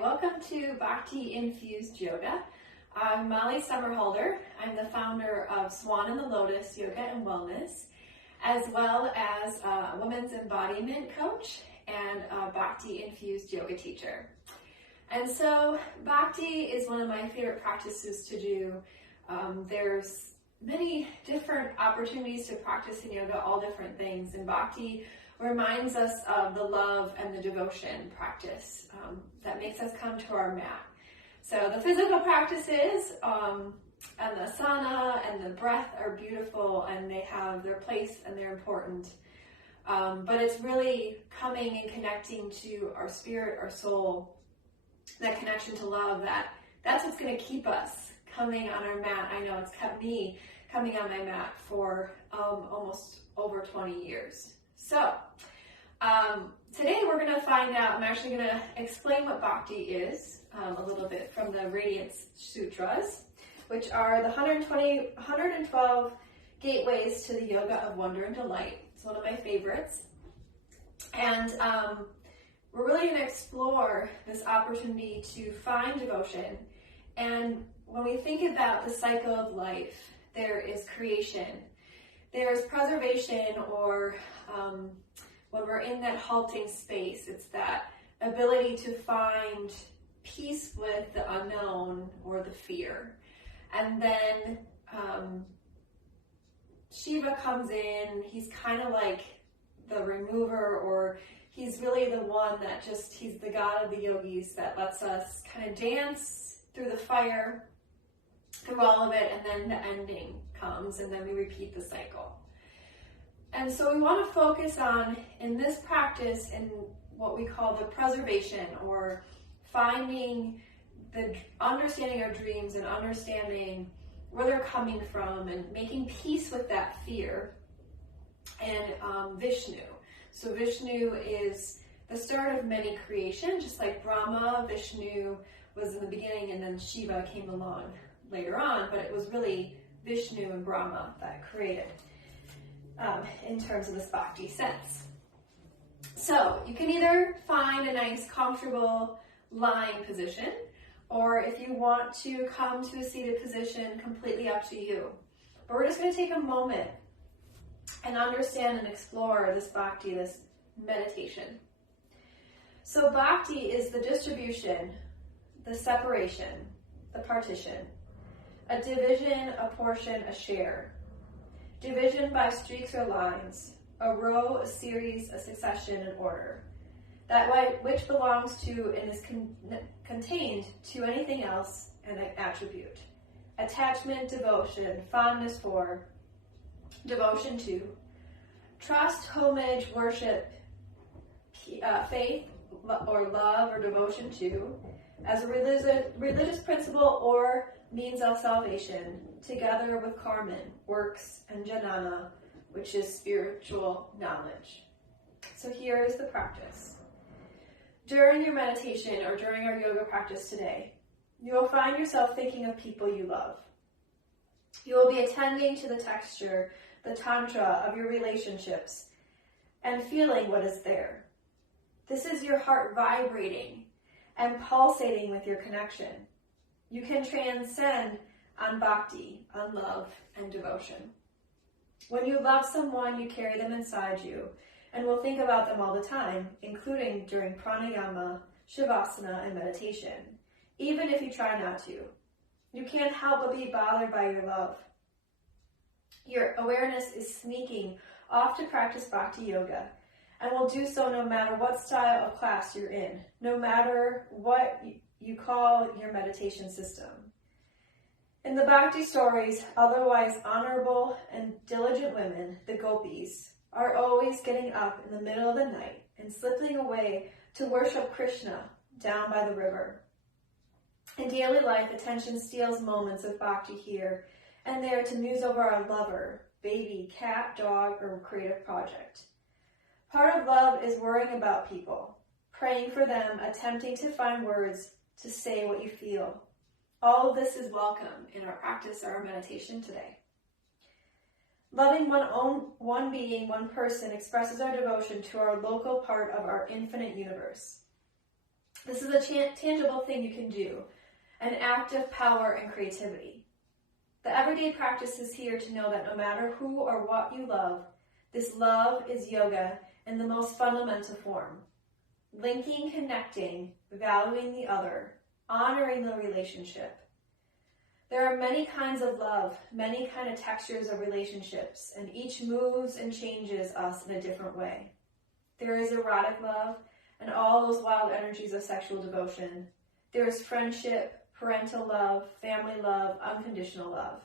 Welcome to Bhakti Infused Yoga. I'm Molly Summerholder. I'm the founder of Swan and the Lotus Yoga and Wellness, as well as a women's embodiment coach and a Bhakti Infused Yoga teacher. And so Bhakti is one of my favorite practices to do. There's many different opportunities to practice in yoga, all different things, and Bhakti reminds us of the love and the devotion practice that makes us come to our mat. So the physical practices and the asana and the breath are beautiful, and they have their place and they're important. But it's really coming and connecting to our spirit, our soul, that connection to love, that's what's going to keep us coming on our mat. I know it's kept me coming on my mat for almost over 20 years. So today we're going to find out, I'm actually going to explain what Bhakti is a little bit from the Radiance Sutras, which are the 112 gateways to the yoga of wonder and delight. It's one of my favorites. And we're really going to explore this opportunity to find devotion. And when we think about the cycle of life, there is creation, there is preservation, or when we're in that halting space, it's that ability to find peace with the unknown or the fear. And then Shiva comes in. He's kind of like the remover, or he's really the one that he's the god of the yogis that lets us kind of dance through the fire, through all of it, and then the ending comes, and then we repeat the cycle. And so we want to focus on, in this practice, in what we call the preservation, or understanding our dreams and understanding where they're coming from and making peace with that fear, and Vishnu. So Vishnu is the start of many creation, just like Brahma. Vishnu was in the beginning, and then Shiva came along later on, but it was really Vishnu and Brahma that created in terms of this Bhakti sense. So you can either find a nice comfortable lying position, or if you want to come to a seated position, completely up to you. But we're just going to take a moment and understand and explore this Bhakti, this meditation. So Bhakti is the distribution, the separation, the partition, a division, a portion, a share. Division by streaks or lines, a row, a series, a succession, an order. That which belongs to and is contained to anything else, an attribute. Attachment, devotion, fondness for, devotion to. Trust, homage, worship, faith, or love, or devotion to, as a religious principle or means of salvation, together with karman, works, and jnana, which is spiritual knowledge. So here is the practice. During your meditation, or during our yoga practice today, you will find yourself thinking of people you love. You will be attending to the texture, the tantra of your relationships, and feeling what is there. This is your heart vibrating and pulsating with your connection. You can transcend on bhakti, on love and devotion. When you love someone, you carry them inside you and will think about them all the time, including during pranayama, shavasana, and meditation, even if you try not to. You can't help but be bothered by your love. Your awareness is sneaking off to practice bhakti yoga, and will do so no matter what style of class you're in, no matter what you call your meditation system. In the Bhakti stories, otherwise honorable and diligent women, the gopis, are always getting up in the middle of the night and slipping away to worship Krishna down by the river. In daily life, attention steals moments of bhakti here and there to muse over our lover, baby, cat, dog, or creative project. Part of love is worrying about people, praying for them, attempting to find words to say what you feel. All of this is welcome in our practice or our meditation today. Loving one being, one person, expresses our devotion to our local part of our infinite universe. This is a tangible thing you can do, an act of power and creativity. The everyday practice is here to know that no matter who or what you love, this love is yoga in the most fundamental form. Linking, connecting, valuing the other, honoring the relationship. There are many kinds of love, many kind of textures of relationships, and each moves and changes us in a different way. There is erotic love and all those wild energies of sexual devotion. There is friendship, parental love, family love, unconditional love.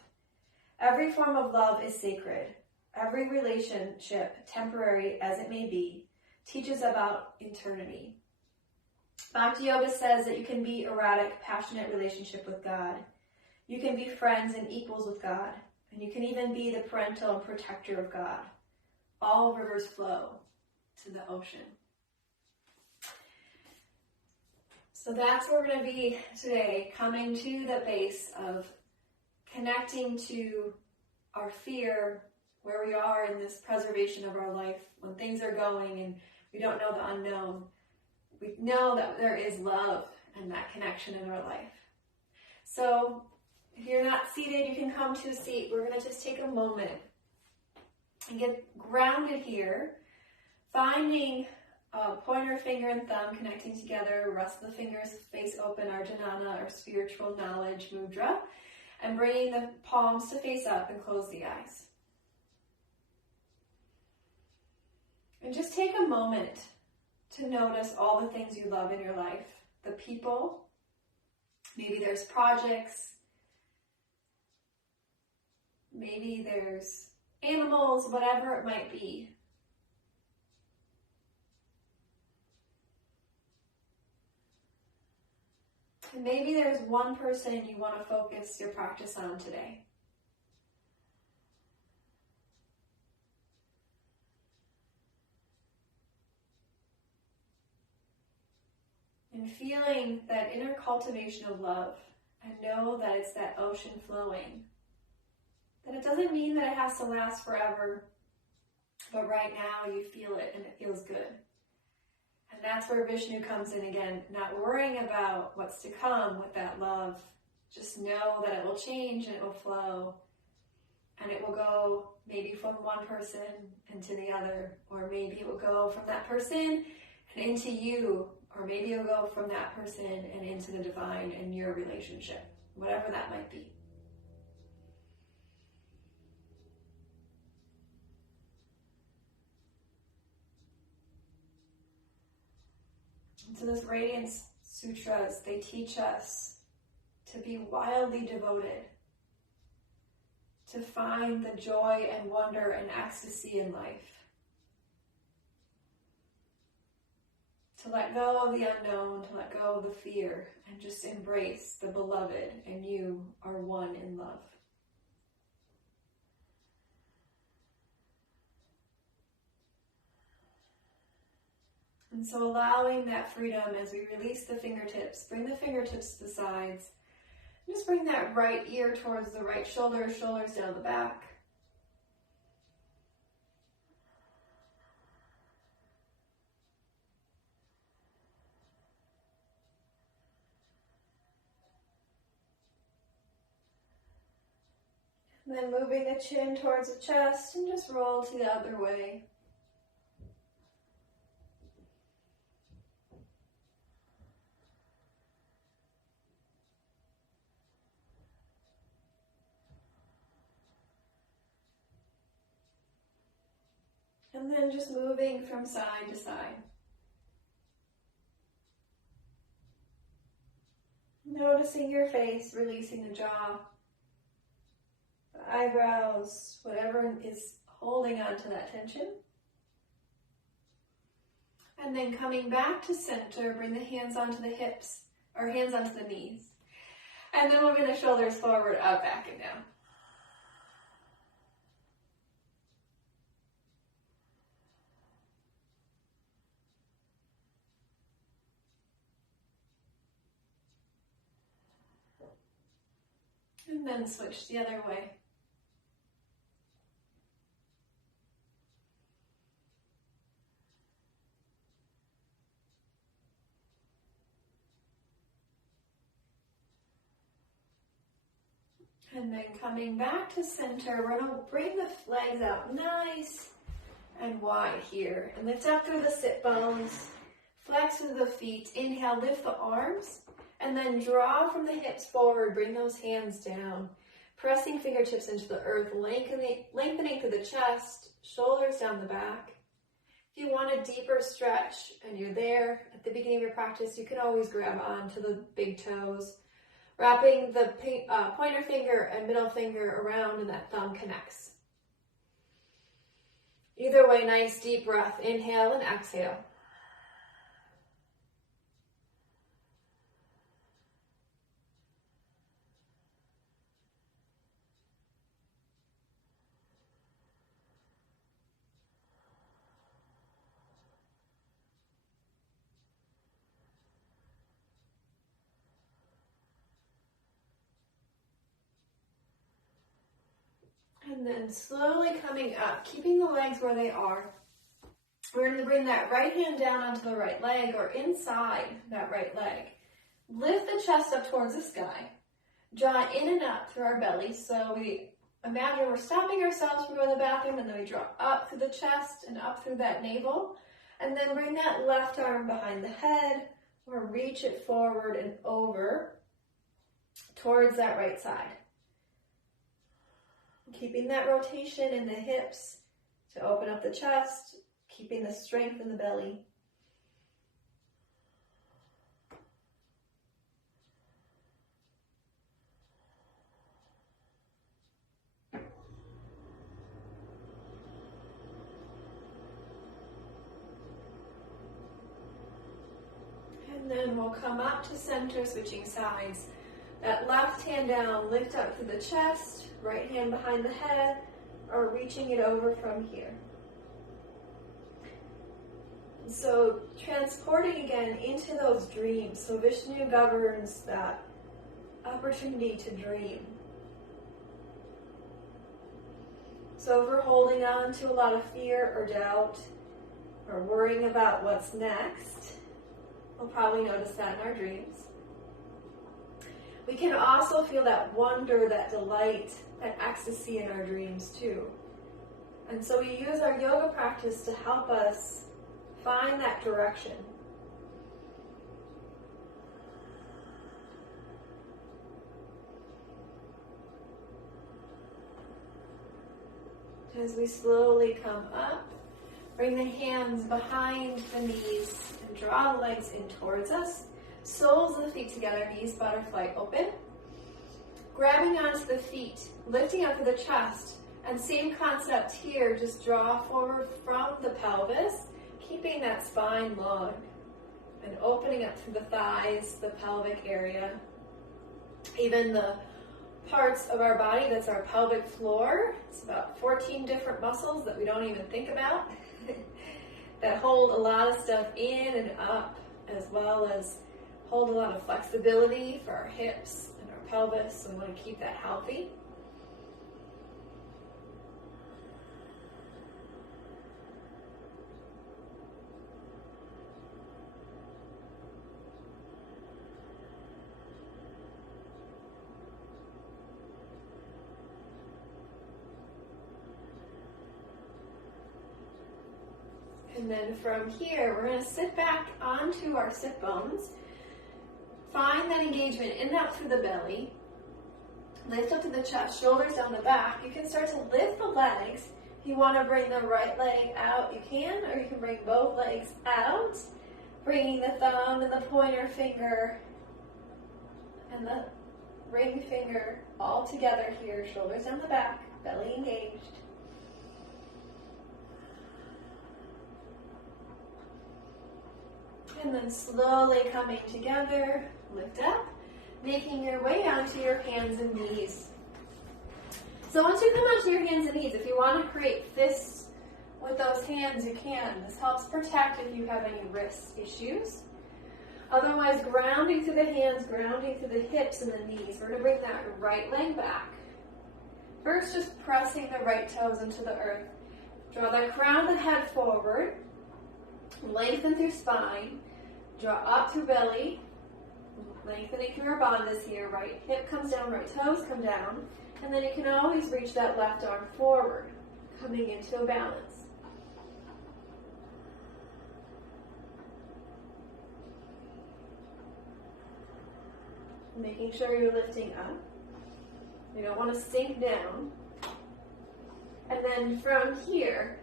Every form of love is sacred. Every relationship, temporary as it may be, teaches about eternity. Bhakti Yoga says that you can be erotic, passionate relationship with God. You can be friends and equals with God. And you can even be the parental and protector of God. All rivers flow to the ocean. So that's where we're going to be today, coming to the base of connecting to our fear, where we are in this preservation of our life, when things are going and we don't know the unknown. We know that there is love and that connection in our life. So if you're not seated, you can come to a seat. We're going to just take a moment and get grounded here, finding pointer finger and thumb connecting together, rest of the fingers face open, our jnana, our spiritual knowledge mudra, and bringing the palms to face up and close the eyes. And just take a moment to notice all the things you love in your life, the people, maybe there's projects, maybe there's animals, whatever it might be. And maybe there's one person you want to focus your practice on today. And feeling that inner cultivation of love, and know that it's that ocean flowing. That it doesn't mean that it has to last forever, but right now you feel it and it feels good. And that's where Vishnu comes in again, not worrying about what's to come with that love. Just know that it will change and it will flow. And it will go maybe from one person into the other, or maybe it will go from that person and into you, or maybe it will go from that person and into the divine in your relationship, whatever that might be. So those Radiance Sutras, they teach us to be wildly devoted, to find the joy and wonder and ecstasy in life, to let go of the unknown, to let go of the fear, and just embrace the beloved, and you are one in love. And so allowing that freedom as we release the fingertips, bring the fingertips to the sides. Just bring that right ear towards the right shoulder, shoulders down the back. And then moving the chin towards the chest and just roll to the other way. And then just moving from side to side. Noticing your face, releasing the jaw, the eyebrows, whatever is holding on to that tension. And then coming back to center, bring the hands onto the hips, or hands onto the knees. And then moving the shoulders forward, up, back, and down. And then switch the other way. And then coming back to center, we're gonna bring the legs out nice and wide here. And lift up through the sit bones, flex through the feet. Inhale, lift the arms, and then draw from the hips forward, bring those hands down. Pressing fingertips into the earth, lengthening through the chest, shoulders down the back. If you want a deeper stretch and you're there at the beginning of your practice, you can always grab onto the big toes, wrapping the pointer finger and middle finger around and that thumb connects. Either way, nice deep breath. Inhale and exhale. And then slowly coming up, keeping the legs where they are. We're going to bring that right hand down onto the right leg or inside that right leg. Lift the chest up towards the sky. Draw in and up through our belly. So we imagine we're stopping ourselves from going to the bathroom, and then we draw up through the chest and up through that navel. And then bring that left arm behind the head or reach it forward and over towards that right side. Keeping that rotation in the hips to open up the chest, keeping the strength in the belly. And then we'll come up to center, switching sides. That left hand down, lift up through the chest, right hand behind the head, or reaching it over from here. So transporting again into those dreams. So Vishnu governs that opportunity to dream. So if we're holding on to a lot of fear or doubt, or worrying about what's next, we'll probably notice that in our dreams. We can also feel that wonder, that delight, that ecstasy in our dreams too. And so we use our yoga practice to help us find that direction. As we slowly come up, bring the hands behind the knees and draw the legs in towards us. Soles of the feet together, knees butterfly open. Grabbing onto the feet, lifting up to the chest, and same concept here, just draw forward from the pelvis, keeping that spine long, and opening up through the thighs, the pelvic area, even the parts of our body that's our pelvic floor. It's about 14 different muscles that we don't even think about that hold a lot of stuff in and up, as well as hold a lot of flexibility for our hips and our pelvis, so we want to keep that healthy. And then from here, we're going to sit back onto our sit bones. Find that engagement in and out through the belly. Lift up to the chest, shoulders down the back. You can start to lift the legs. If you want to bring the right leg out, you can, or you can bring both legs out, bringing the thumb and the pointer finger and the ring finger all together here, shoulders down the back, belly engaged. And then slowly coming together, lift up, making your way onto your hands and knees. So once you come onto your hands and knees, if you want to create fists with those hands, you can. This helps protect if you have any wrist issues. Otherwise, grounding through the hands, grounding through the hips and the knees. We're going to bring that right leg back. First, just pressing the right toes into the earth. Draw that crown of the head forward. Lengthen through spine. Draw up through belly. Lengthening through our bandhas here, right hip comes down, right toes come down, and then you can always reach that left arm forward, coming into a balance. Making sure you're lifting up. You don't want to sink down. And then from here,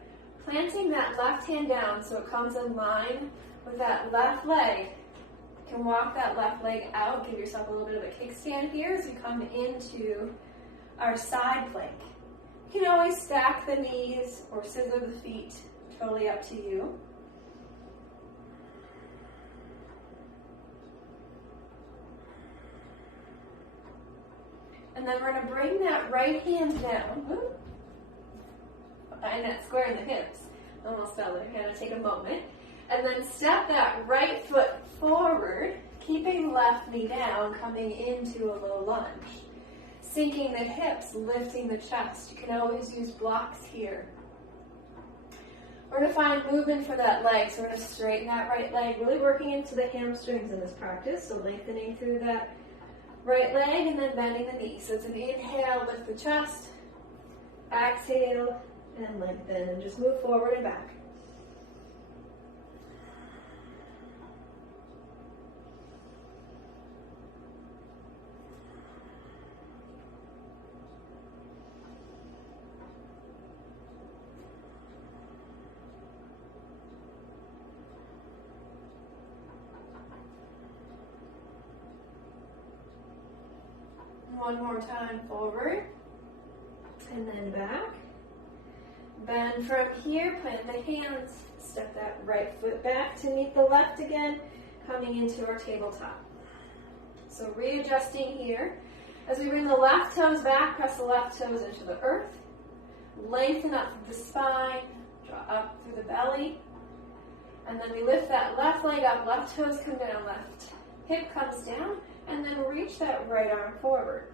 planting that left hand down so it comes in line with that left leg. You can walk that left leg out, give yourself a little bit of a kickstand here as you come into our side plank. You can always stack the knees or scissor the feet, totally up to you. And then we're going to bring that right hand down. Find that square in the hips. Almost fell there. Going to take a moment. And then step that right foot forward, keeping the left knee down, coming into a low lunge. Sinking the hips, lifting the chest. You can always use blocks here. We're going to find movement for that leg. So we're going to straighten that right leg, really working into the hamstrings in this practice. So lengthening through that right leg and then bending the knee. So it's an inhale, lift the chest, exhale, and lengthen, and just move forward and back. One more time, forward, and then back. Bend from here, plant the hands, step that right foot back to meet the left again, coming into our tabletop. So readjusting here. As we bring the left toes back, press the left toes into the earth. Lengthen up the spine, draw up through the belly. And then we lift that left leg up, left toes come down, left hip comes down, and then reach that right arm forward.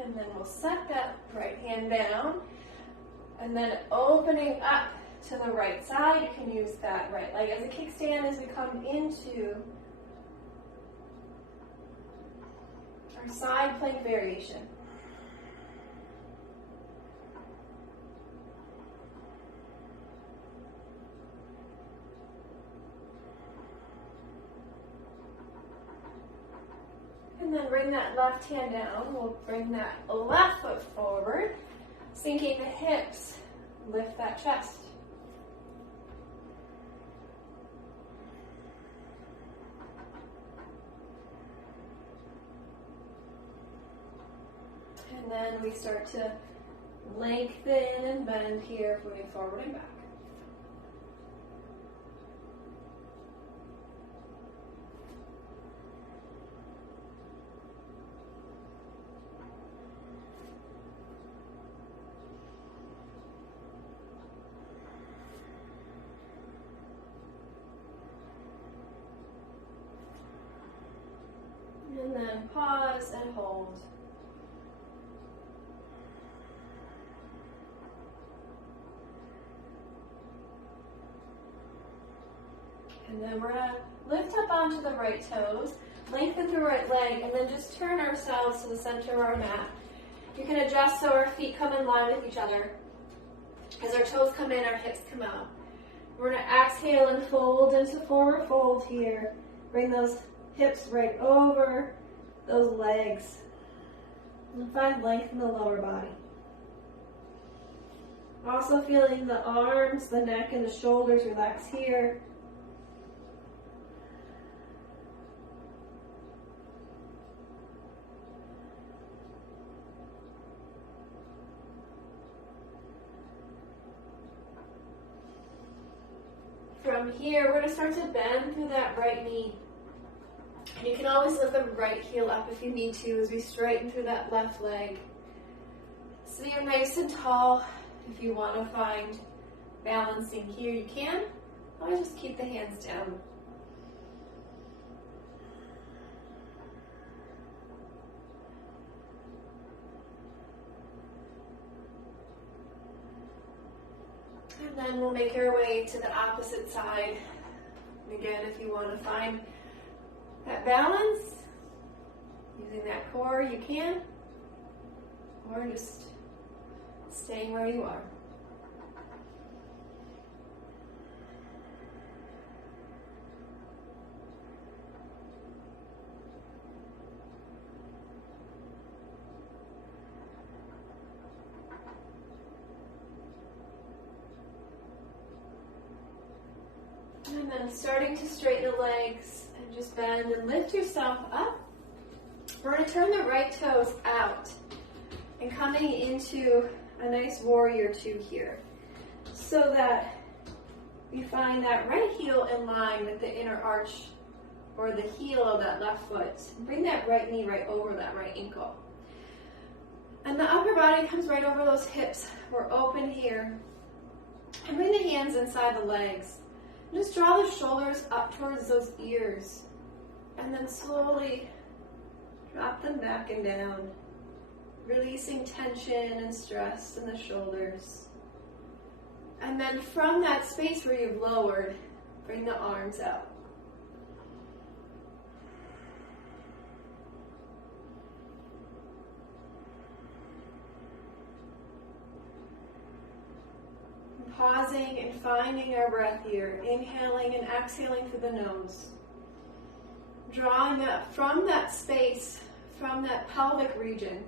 And then we'll set that right hand down, and then opening up to the right side, you can use that right leg as a kickstand as we come into our side plank variation. And then bring that left hand down. We'll bring that left foot forward, sinking the hips, lift that chest. And then we start to lengthen and bend here, moving forward and back. And then pause and hold. And then we're going to lift up onto the right toes, lengthen the right leg, and then just turn ourselves to the center of our mat. You can adjust so our feet come in line with each other. As our toes come in, our hips come out. We're going to exhale and fold into forward fold here. Bring those hips right over those legs. And find length in the lower body. Also feeling the arms, the neck, and the shoulders relax here. From here, we're going to start to bend through that right knee. And you can always lift the right heel up if you need to as we straighten through that left leg. So you're nice and tall. If you want to find balancing here, you can. Or just keep the hands down. And then we'll make our way to the opposite side. And again, if you want to find that balance, using that core, you can, or just staying where you are. And then starting to straighten the legs and just bend and lift yourself up. We're going to turn the right toes out and coming into a nice warrior two here, so that we find that right heel in line with the inner arch or the heel of that left foot. Bring that right knee right over that right ankle. And the upper body comes right over those hips. We're open here. And bring the hands inside the legs. Just draw the shoulders up towards those ears, and then slowly drop them back and down, releasing tension and stress in the shoulders. And then from that space where you've lowered, bring the arms out. Pausing and finding our breath here, inhaling and exhaling through the nose. Drawing up from that space, from that pelvic region.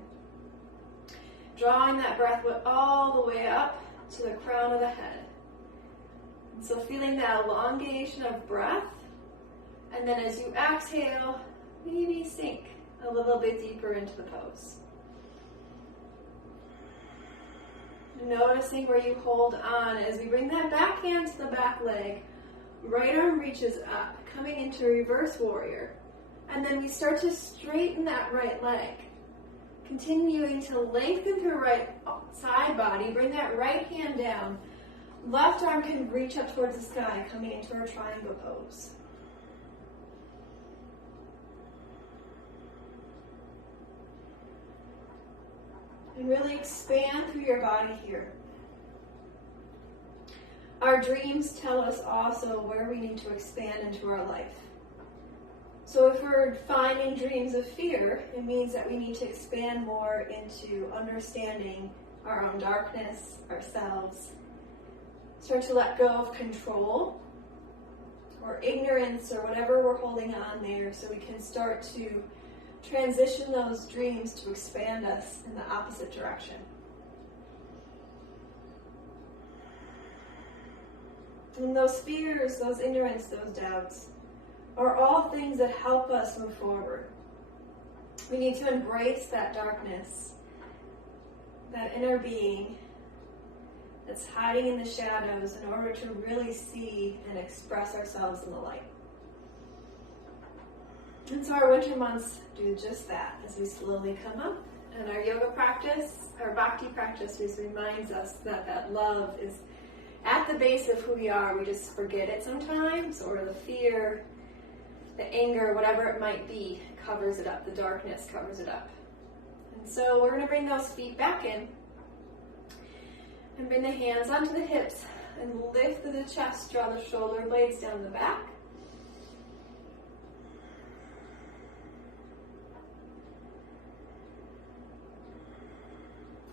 Drawing that breath all the way up to the crown of the head. And so feeling that elongation of breath, and then as you exhale, maybe sink a little bit deeper into the pose. Noticing where you hold on as we bring that back hand to the back leg. Right arm reaches up, coming into reverse warrior. And then we start to straighten that right leg. Continuing to lengthen through right side body. Bring that right hand down. Left arm can reach up towards the sky, coming into our triangle pose. And really expand through your body here. Our dreams tell us also where we need to expand into our life. So if we're finding dreams of fear, it means that we need to expand more into understanding our own darkness, ourselves. Start to let go of control or ignorance or whatever we're holding on there, so we can start to transition those dreams to expand us in the opposite direction. And those fears, those ignorance, those doubts are all things that help us move forward. We need to embrace that darkness, that inner being that's hiding in the shadows in order to really see and express ourselves in the light. And so our winter months do just that as we slowly come up. And our yoga practice, our bhakti practice, just reminds us that that love is at the base of who we are. We just forget it sometimes, or the fear, the anger, whatever it might be, covers it up. The darkness covers it up. And so we're going to bring those feet back in and bring the hands onto the hips and lift through the chest, draw the shoulder blades down the back.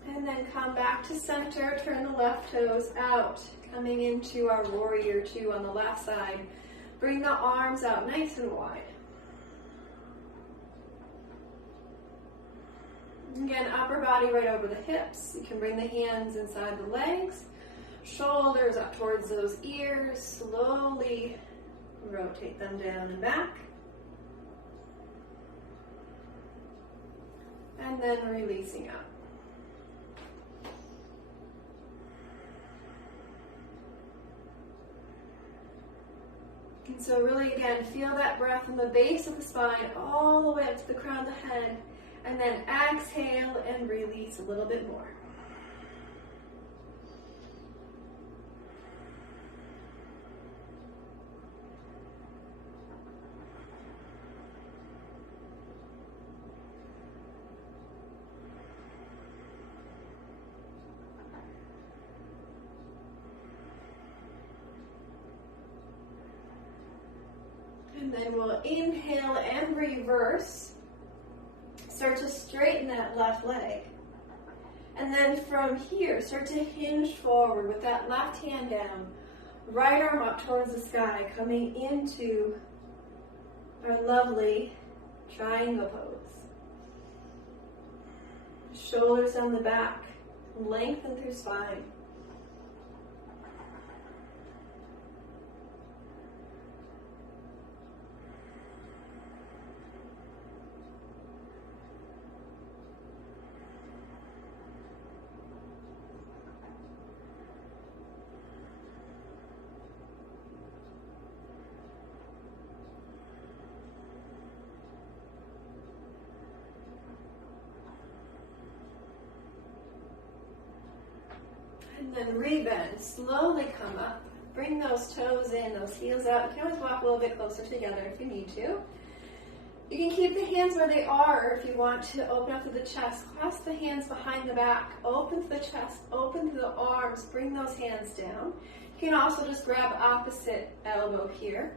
And then come back to center, turn the left toes out, coming into our warrior two on the left side. Bring the arms out nice and wide. Again, upper body right over the hips. You can bring the hands inside the legs, shoulders up towards those ears. Slowly rotate them down and back. And then releasing up. And so really, again, feel that breath from the base of the spine all the way up to the crown of the head. And then exhale and release a little bit more. And we'll inhale and reverse. Start to straighten that left leg. And then from here, start to hinge forward with that left hand down. Right arm up towards the sky, coming into our lovely triangle pose. Shoulders on the back, lengthen through spine. And then rebend, slowly come up, bring those toes in, those heels out. You can always walk a little bit closer together if you need to. You can keep the hands where they are, or if you want to open up to the chest, clasp the hands behind the back, open to the chest, open to the arms, bring those hands down. You can also just grab opposite elbow here.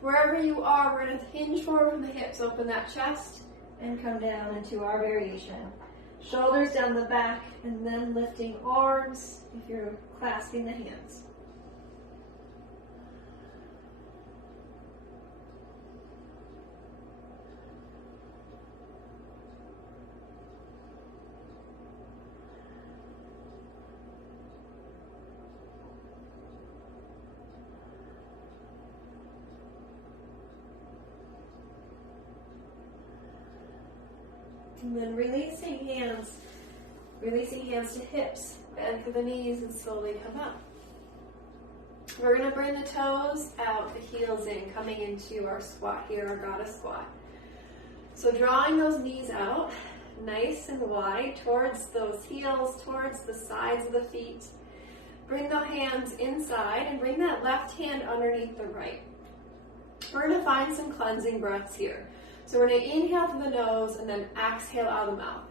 Wherever you are, we're going to hinge forward from the hips, open that chest, and come down into our variation. Shoulders down the back, and then lifting arms if you're clasping the hands. And then releasing hands to hips, bend through the knees and slowly come up. We're going to bring the toes out, the heels in, coming into our squat here, our goddess squat. So drawing those knees out, nice and wide, towards those heels, towards the sides of the feet. Bring the hands inside and bring that left hand underneath the right. We're going to find some cleansing breaths here. So we're going to inhale through the nose and then exhale out of the mouth.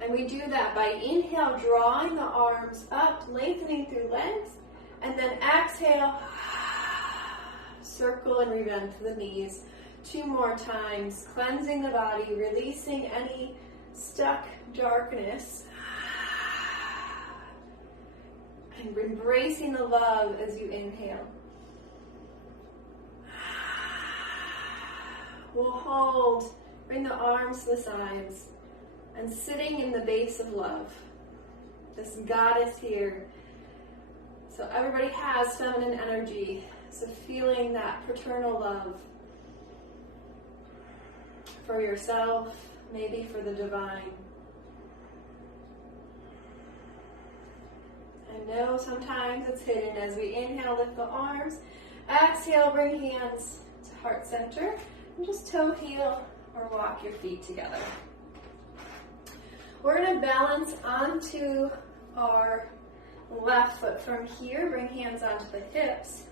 And we do that by inhale, drawing the arms up, lengthening through legs, and then exhale, circle and rebend to the knees. 2 more times, cleansing the body, releasing any stuck darkness, and embracing the love as you inhale. We'll hold, bring the arms to the sides, and sitting in the base of love. This goddess here. So everybody has feminine energy, so feeling that paternal love for yourself, maybe for the divine. I know sometimes it's hidden. As we inhale, lift the arms. Exhale, bring hands to heart center. And just toe heel or walk your feet together. We're going to balance onto our left foot from here. Bring hands onto the hips.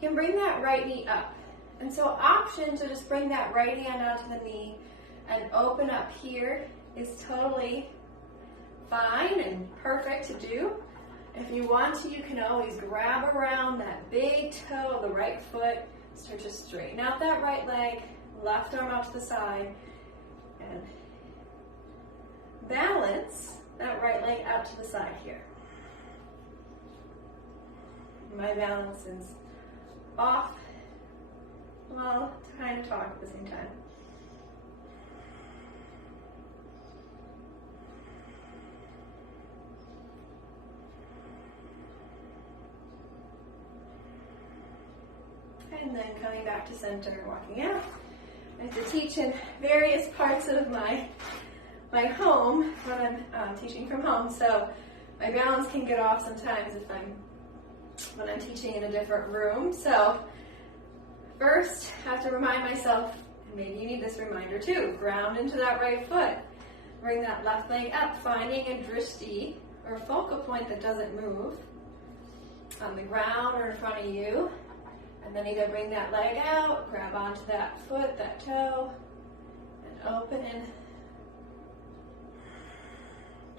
You can bring that right knee up. And so option to just bring that right hand onto the knee and open up here is totally fine and perfect to do. If you want to, you can always grab around that big toe of the right foot. Start to straighten out that right leg. Left arm out to the side, and balance that right leg out to the side here. My balance is off while trying to talk at the same time. And then coming back to center, walking out. I have to teach in various parts of my home when I'm teaching from home, so my balance can get off sometimes when I'm teaching in a different room. So first, I have to remind myself, and maybe you need this reminder too, ground into that right foot. Bring that left leg up, finding a drishti, or a focal point that doesn't move, on the ground or in front of you. And then either bring that leg out, grab onto that foot, that toe, and open in.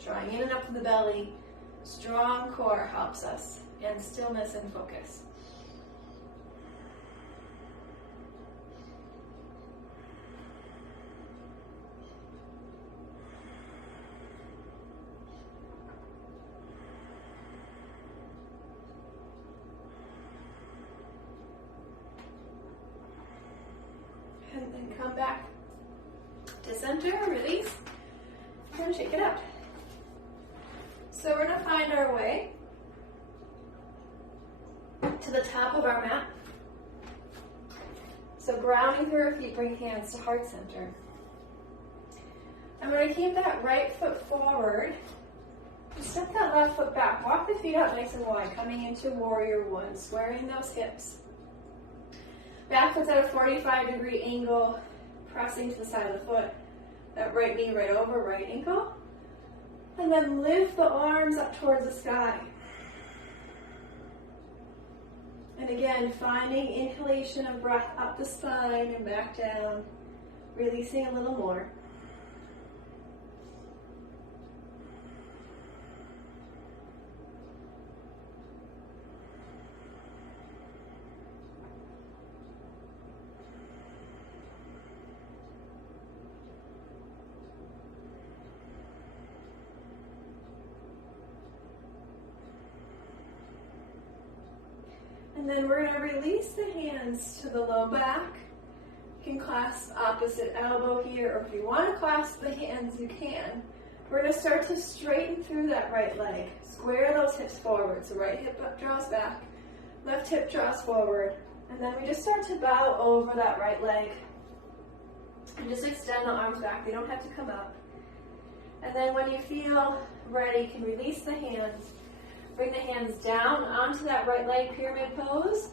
Drawing in and up to the belly. Strong core helps us, and stillness and focus. center, release. We're going to shake it out. So we're going to find our way to the top of our mat. So grounding through our feet, bring hands to heart center. I'm going to keep that right foot forward. Step that left foot back. Walk the feet out nice and wide, coming into warrior one, squaring those hips. Back foot's at a 45-degree angle, pressing to the side of the foot. That right knee right over right ankle. And then lift the arms up towards the sky. And again, finding inhalation of breath up the spine and back down, releasing a little more. And then we're going to release the hands to the low back. You can clasp opposite elbow here, or if you want to clasp the hands, you can. We're going to start to straighten through that right leg. Square those hips forward. So right hip up draws back, left hip draws forward. And then we just start to bow over that right leg. And just extend the arms back. They don't have to come up. And then when you feel ready, you can release the hands. Bring the hands down onto that right leg, pyramid pose,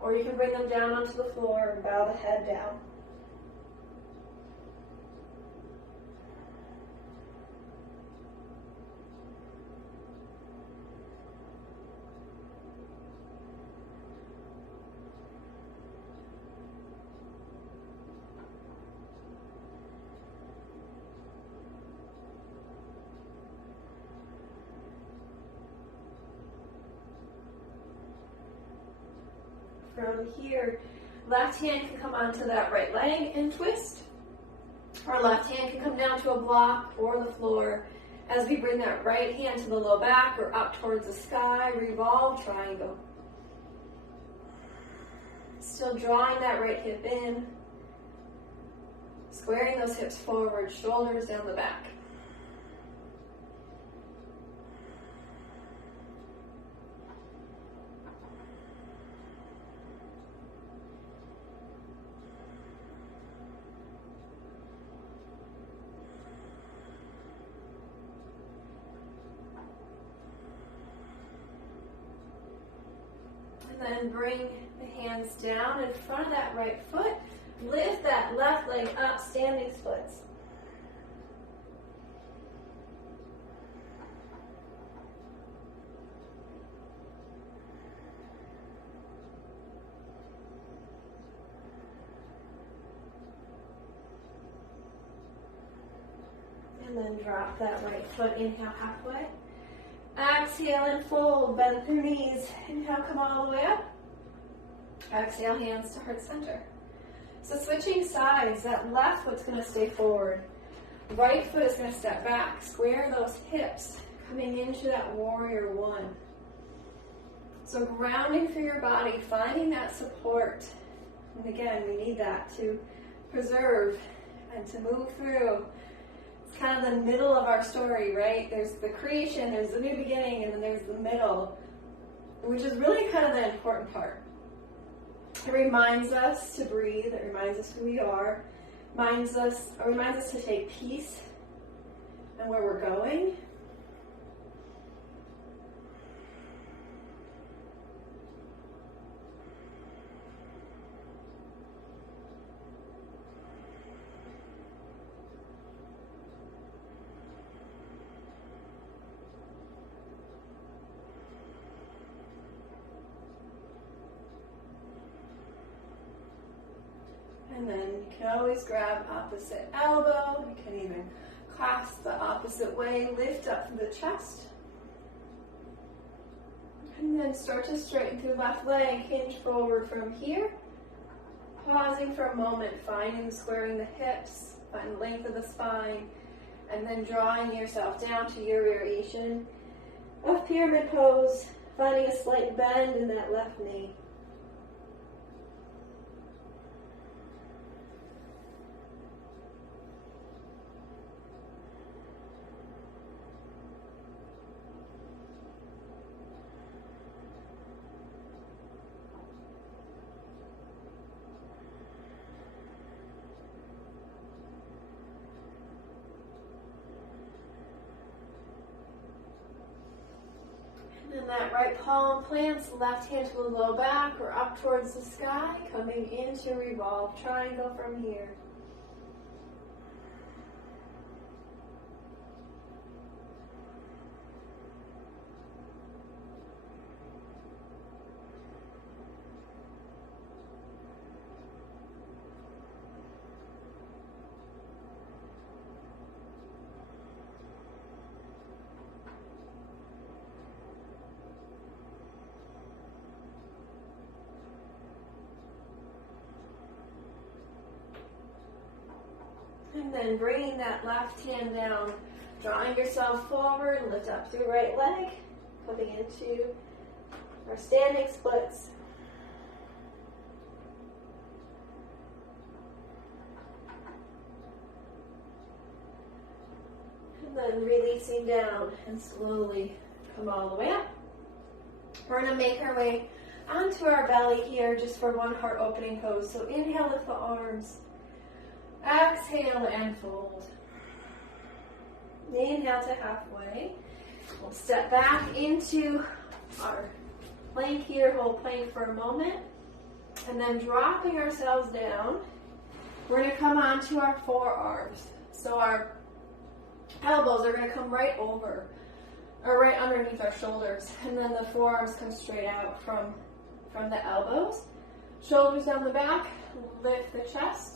or you can bring them down onto the floor and bow the head down. From here, left hand can come onto that right leg and twist. Or left hand can come down to a block or the floor. As we bring that right hand to the low back or up towards the sky, revolve triangle. Still drawing that right hip in. Squaring those hips forward, shoulders down the back. Then bring the hands down in front of that right foot. Lift that left leg up, standing splits. And then drop that right foot, inhale halfway. Exhale and fold, bend through knees. Inhale, come all the way up. Exhale, hands to heart center. So switching sides, that left foot's going to stay forward. Right foot is going to step back. Square those hips, coming into that warrior one. So grounding through your body, finding that support. And again, we need that to preserve and to move through. It's kind of the middle of our story, right? There's the creation, there's the new beginning, and then there's the middle, which is really kind of the important part. It reminds us to breathe, it reminds us who we are, reminds us to take peace and where we're going. And then you can always grab opposite elbow. You can even clasp the opposite way, lift up through the chest. And then start to straighten through left leg, hinge forward from here. Pausing for a moment, finding squaring the hips, find the length of the spine, and then drawing yourself down to your variation of pyramid pose, finding a slight bend in that left knee. that right palm plants, left hand to the low back or up towards the sky, coming into revolve triangle from here. And then bringing that left hand down, drawing yourself forward, lift up through right leg, coming into our standing splits. And then releasing down and slowly come all the way up. We're going to make our way onto our belly here just for one heart opening pose. So inhale, lift the arms. Exhale and fold. Inhale to halfway. We'll step back into our plank here, hold plank for a moment. And then dropping ourselves down, we're going to come onto our forearms. So our elbows are going to come right over, or right underneath our shoulders. And then the forearms come straight out from the elbows. Shoulders down the back, lift the chest.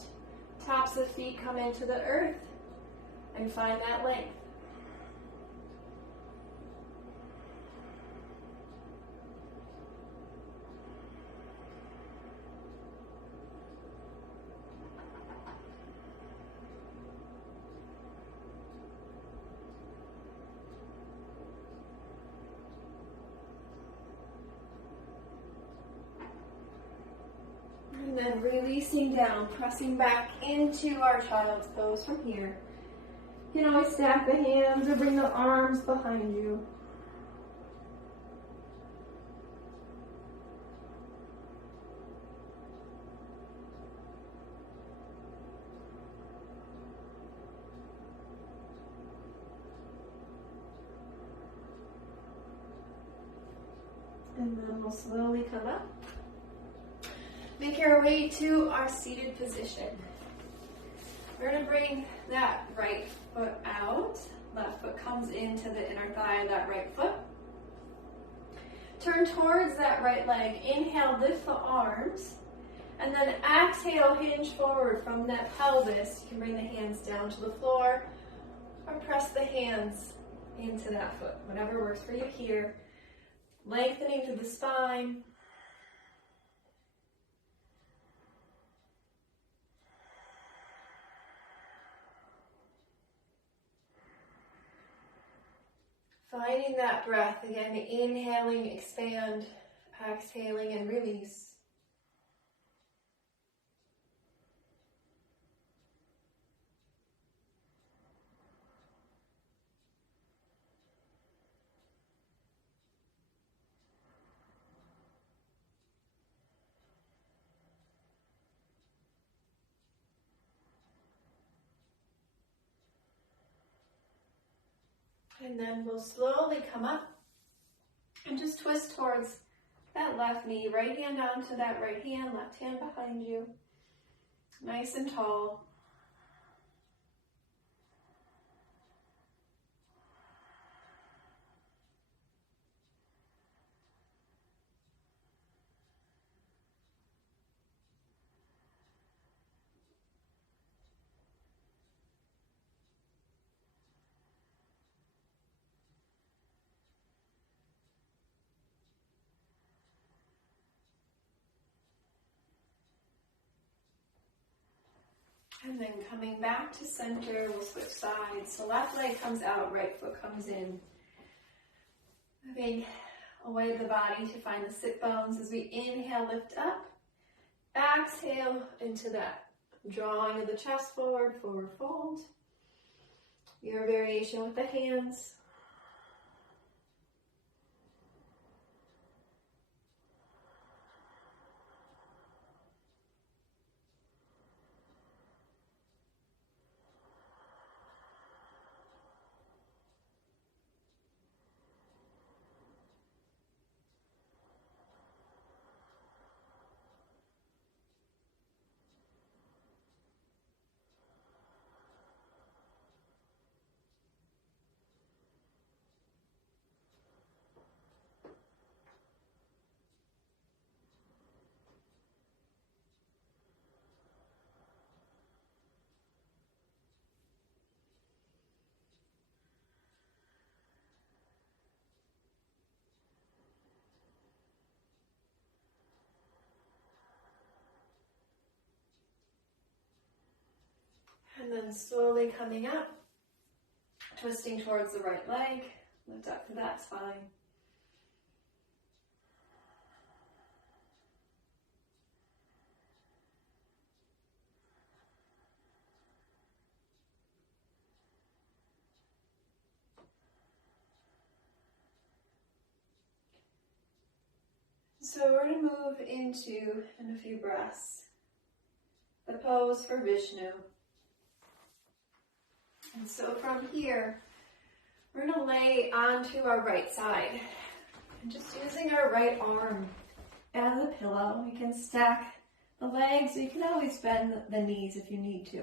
Tops of feet come into the earth and find that length. And then releasing down, pressing back into our child's pose from here. You can always stack the hands or bring the arms behind you. And then we'll slowly come up. Make our way to our seated position. We're going to bring that right foot out. Left foot comes into the inner thigh of that right foot. Turn towards that right leg. Inhale, lift the arms. And then exhale, hinge forward from that pelvis. You can bring the hands down to the floor or press the hands into that foot. Whatever works for you here. Lengthening to the spine. Finding that breath, again, inhaling, expand, exhaling, and release. And then we'll slowly come up and just twist towards that left knee. Right hand onto that right hand, left hand behind you. Nice and tall. And then coming back to center, we'll switch sides. So left leg comes out, right foot comes in. Moving away the body to find the sit bones as we inhale, lift up. Exhale into that drawing of the chest forward, forward fold. Your variation with the hands. And then slowly coming up, twisting towards the right leg. Lift up through that spine. So we're going to move into, in a few breaths, the pose for Vishnu. And so from here, we're going to lay onto our right side. And just using our right arm as a pillow, you can stack the legs, or you can always bend the knees if you need to.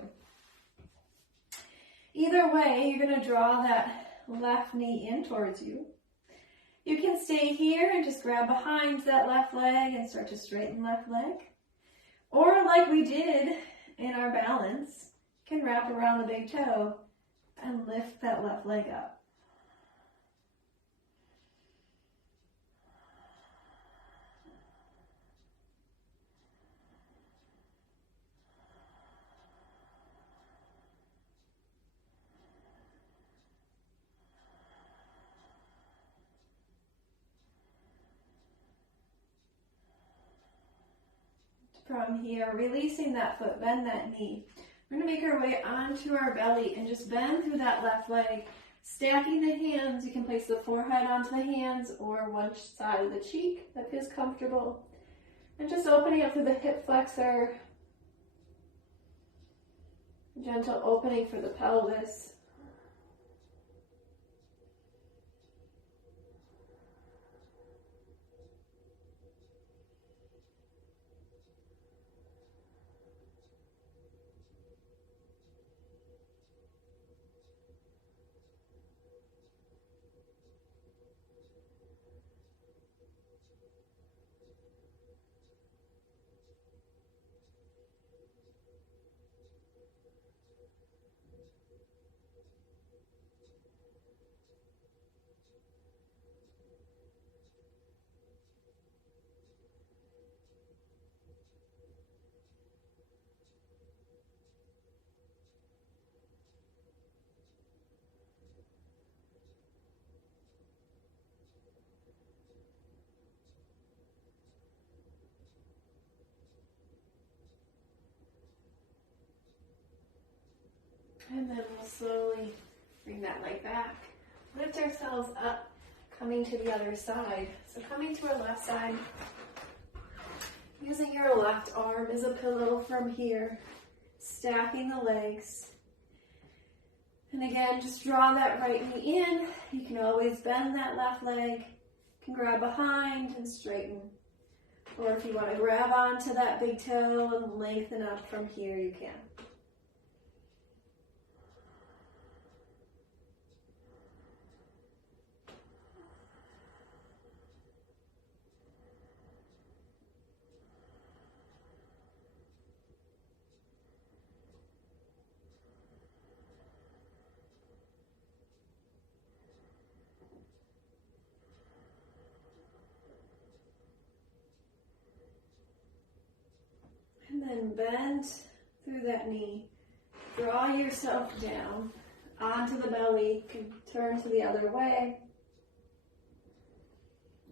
Either way, you're going to draw that left knee in towards you. You can stay here and just grab behind that left leg and start to straighten left leg. Or like we did in our balance, you can wrap around the big toe and lift that left leg up. From here, releasing that foot, bend that knee. We're going to make our way onto our belly and just bend through that left leg. Stacking the hands, you can place the forehead onto the hands or one side of the cheek that feels comfortable. And just opening up through the hip flexor. Gentle opening for the pelvis. And then we'll slowly bring that leg back. Lift ourselves up, coming to the other side. So coming to our left side, using your left arm as a pillow from here, stacking the legs. And again, just draw that right knee in. You can always bend that left leg. You can grab behind and straighten. Or if you want to grab onto that big toe and lengthen up from here, you can. And then bend through that knee. Draw yourself down onto the belly. You can turn to the other way.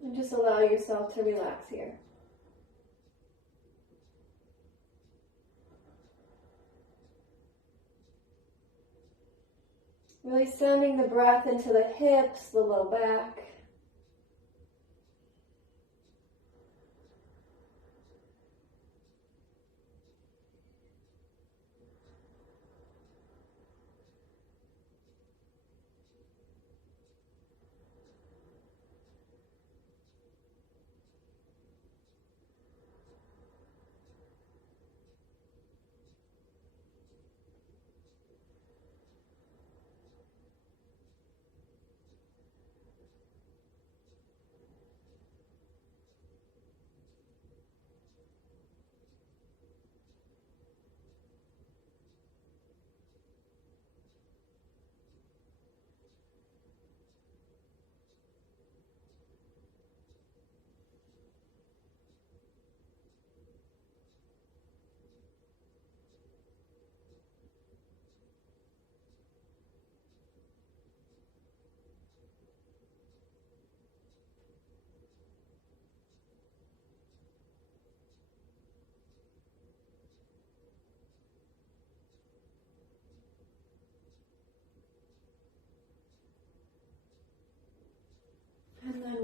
And just allow yourself to relax here. Really sending the breath into the hips, the low back.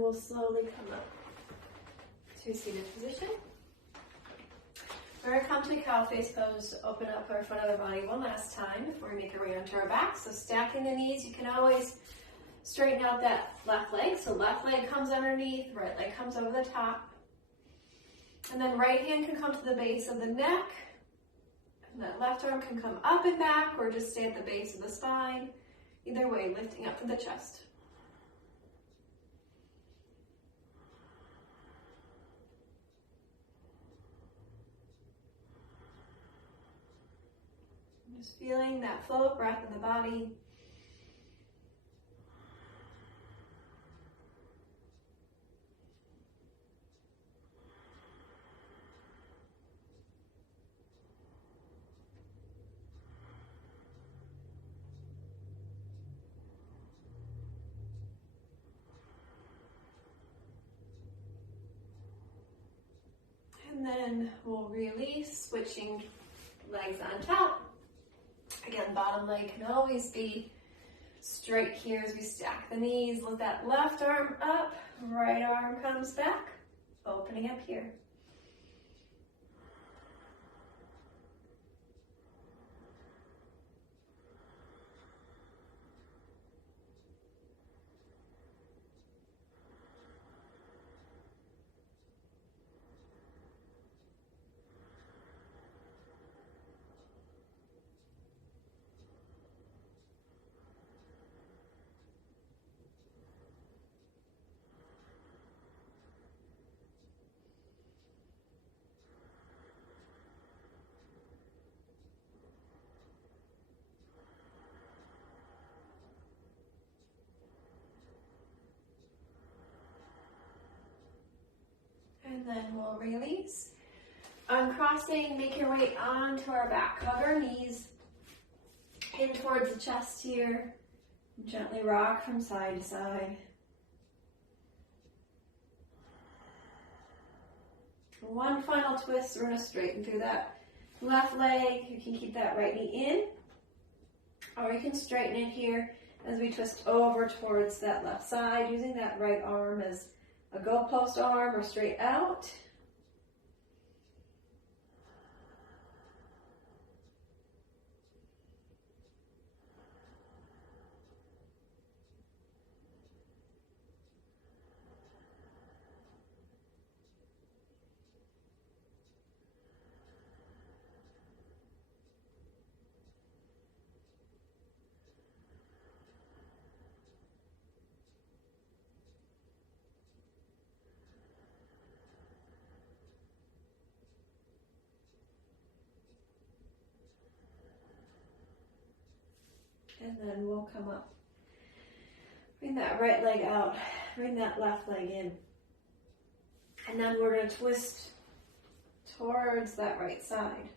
we'll slowly come up to seated position. We're going to come to cow face pose, open up our front of the body one last time before we make our way onto our back. So stacking the knees, you can always straighten out that left leg. So left leg comes underneath, right leg comes over the top. And then right hand can come to the base of the neck. And that left arm can come up and back or just stay at the base of the spine. Either way, lifting up to the chest. Just feeling that flow of breath in the body. And then we'll release, switching legs on top. Again, bottom leg can always be straight here as we stack the knees. Lift that left arm up, right arm comes back, opening up here. And then we'll release. Uncrossing, make your way onto our back. Hug our knees in towards the chest here. Gently rock from side to side. One final twist, we're going to straighten through that left leg. You can keep that right knee in, or you can straighten it here as we twist over towards that left side, using that right arm as a goalpost arm or straight out. And then we'll come up. Bring that right leg out. Bring that left leg in. And then we're going to twist towards that right side.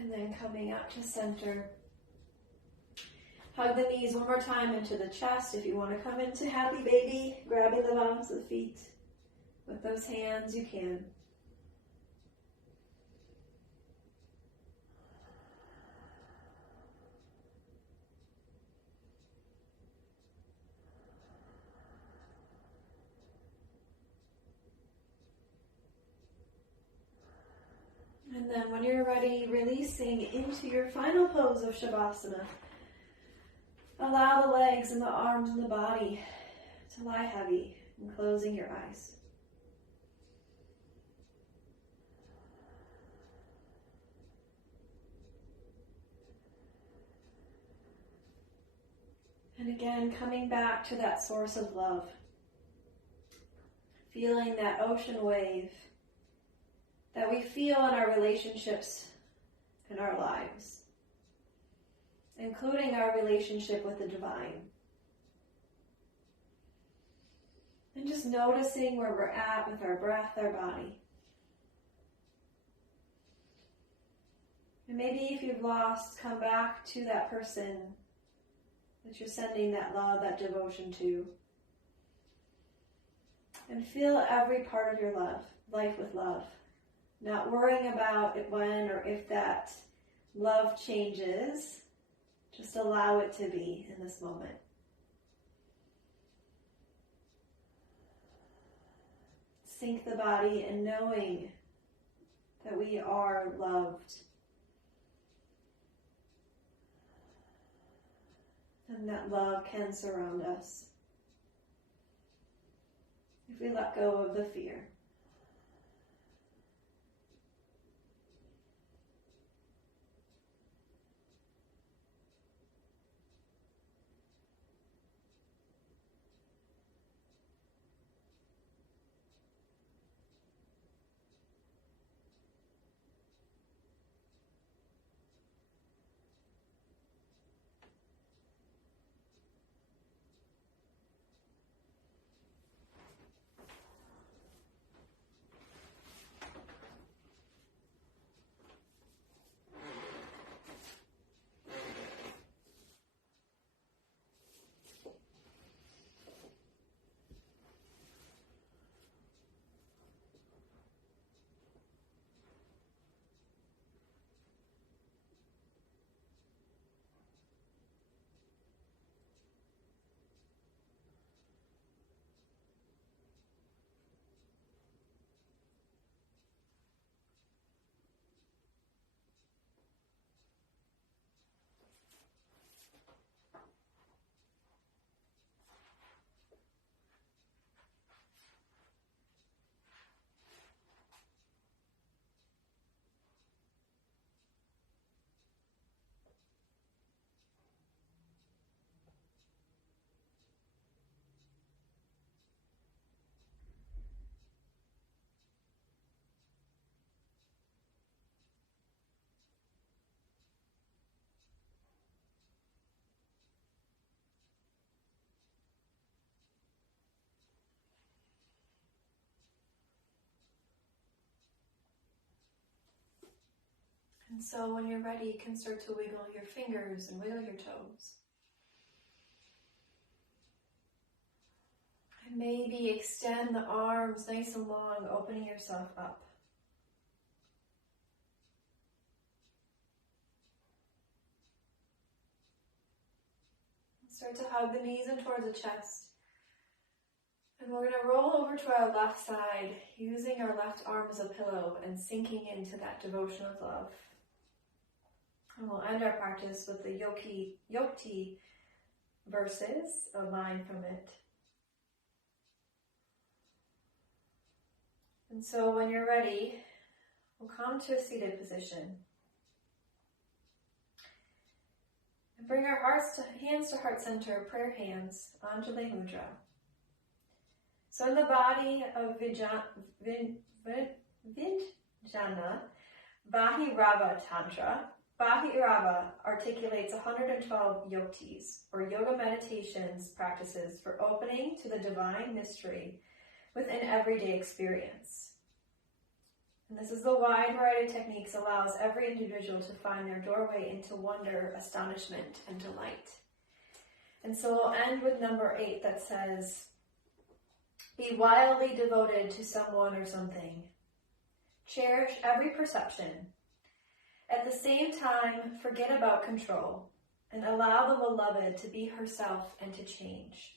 And then coming up to center. Hug the knees one more time into the chest. If you want to come into happy baby, grabbing the bottoms of the feet with those hands, you can. And then when you're ready, releasing into your final pose of Shavasana. Allow the legs and the arms and the body to lie heavy and closing your eyes. And again, coming back to that source of love. Feeling that ocean wave that we feel in our relationships in our lives, including our relationship with the divine. And just noticing where we're at with our breath, our body. And maybe if you've lost, come back to that person that you're sending that love, that devotion to. And fill every part of your life with love. Not worrying about it when or if that love changes. Just allow it to be in this moment. Sink the body in knowing that we are loved. And that love can surround us if we let go of the fear. And so when you're ready, you can start to wiggle your fingers and wiggle your toes. And maybe extend the arms nice and long, opening yourself up. Start to hug the knees in towards the chest. And we're going to roll over to our left side, using our left arm as a pillow and sinking into that devotion of love. And we'll end our practice with the Yokti verses, a line from it. And so when you're ready, we'll come to a seated position. And bring our hands to heart center, prayer hands, Anjali Mudra. So in the body of Vijnana, Bhāirava Tantra, Bhāirava articulates 112 yoktis, or yoga meditations practices for opening to the divine mystery within everyday experience. And this is the wide variety of techniques allows every individual to find their doorway into wonder, astonishment, and delight. And so we'll end with number 8 that says, be wildly devoted to someone or something. Cherish every perception. At the same time, forget about control and allow the beloved to be herself and to change.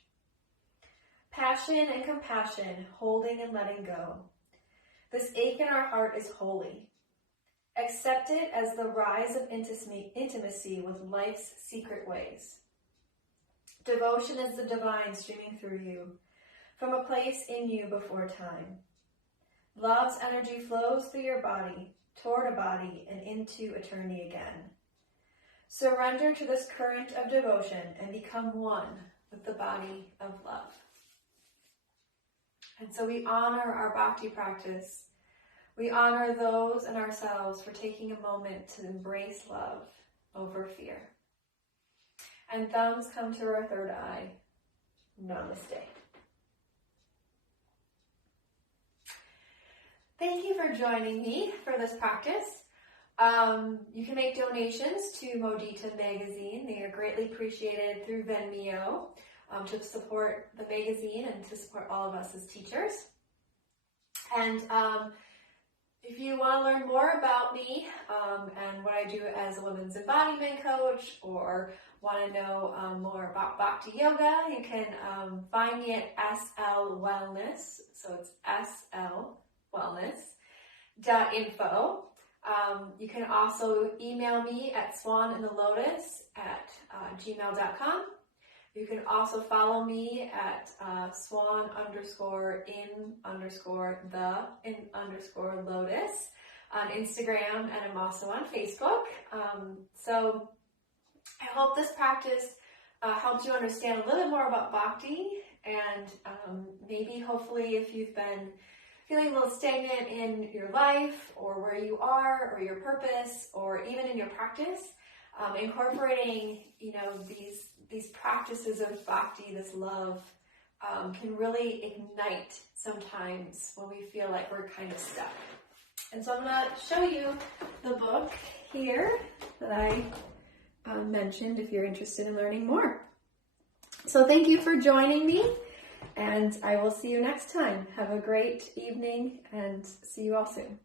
Passion and compassion, holding and letting go. This ache in our heart is holy. Accept it as the rise of intimacy with life's secret ways. Devotion is the divine streaming through you, from a place in you before time. Love's energy flows through your body, toward a body, and into eternity again. Surrender to this current of devotion and become one with the body of love. And so we honor our bhakti practice. We honor those and ourselves for taking a moment to embrace love over fear. And thumbs come to our third eye. Namaste. Thank you for joining me for this practice. You can make donations to Modita Magazine. They are greatly appreciated through Venmo to support the magazine and to support all of us as teachers. And if you want to learn more about me and what I do as a women's embodiment coach, or want to know more about Bhakti Yoga, you can find me at SL Wellness. So it's slwellness.info. You can also email me at swanandthelotus@gmail.com. You can also follow me at swan_in_the_lotus on Instagram, and I'm also on Facebook. So I hope this practice helps you understand a little bit more about bhakti, and maybe hopefully if you've been feeling a little stagnant in your life or where you are or your purpose or even in your practice, incorporating, these practices of bhakti, this love, can really ignite sometimes when we feel like we're kind of stuck. And so I'm going to show you the book here that I mentioned if you're interested in learning more. So thank you for joining me, and I will see you next time. Have a great evening and see you all soon.